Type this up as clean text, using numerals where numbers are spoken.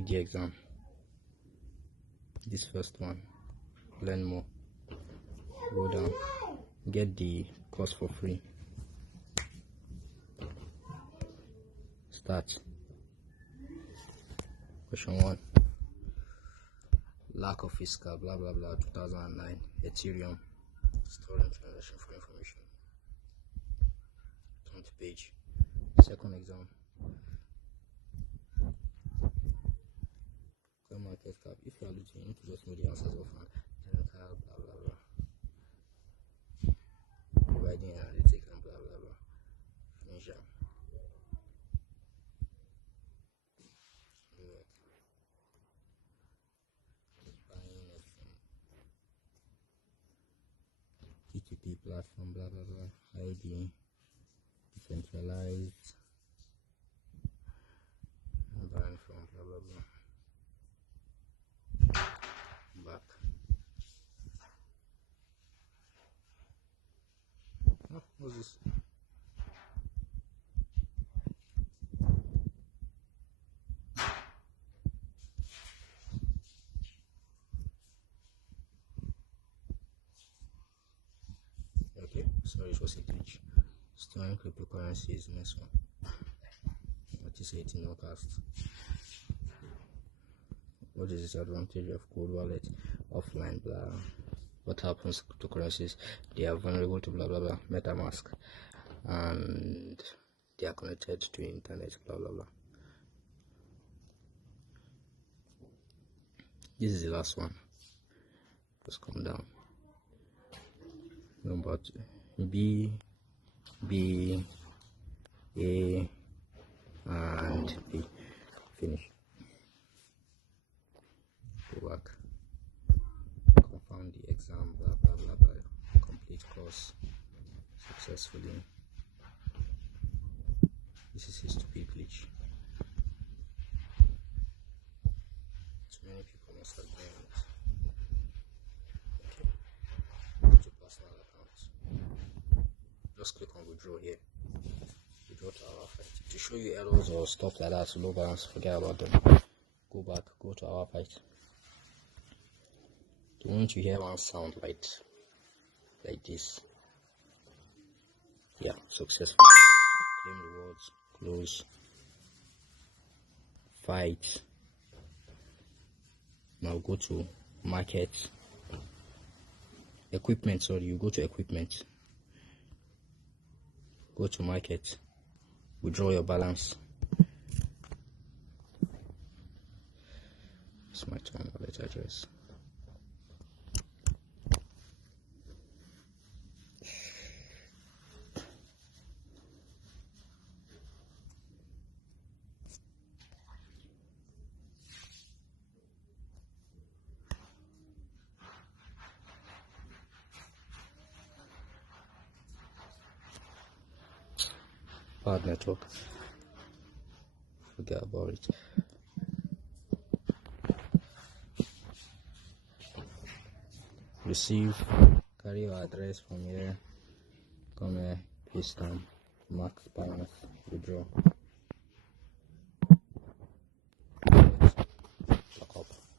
Take the exam. This first one, learn more. Go down, get the course for free. Start. Question 1. Lack of fiscal, blah blah blah, 2009. Ethereum. Storing transaction for information. Turn to page. Second exam. Coin market cap. If you are looking, you need to just know the answers offhand. Technical, blah blah blah. Providing analytics and blah blah blah. Finish up. P2P platform, blah blah blah. ID, decentralized, buying from blah blah blah. Back. Oh, what's this? Okay, sorry, it was a glitch. Storing cryptocurrency is the next one. What is 18 no cast? What is the advantage of cold wallet offline? Blah. What happens to cryptocurrencies? They are vulnerable to blah blah blah. MetaMask, and they are connected to internet. Blah blah blah. This is the last one. Just come down. Number 2. B, A, and B. Finish. Go back. Confirm the exam. Blah blah blah blah. Complete course successfully. This is his stupid glitch. Too many people must have done it. Okay. Go to personal accounts. Just click on withdraw here. Withdraw to our fight. To show you errors or stuff like that, so low balance, forget about them. Go back, go to our fight. You want to hear one sound like this. Yeah, successful. Claim rewards, close, fight. Now go to market, equipment. Sorry, you go to equipment. Go to market, withdraw your balance. It's my turn, wallet address. Bad network. Forget about it. Receive, carry your address from here, come here, paste them, max balance, withdraw.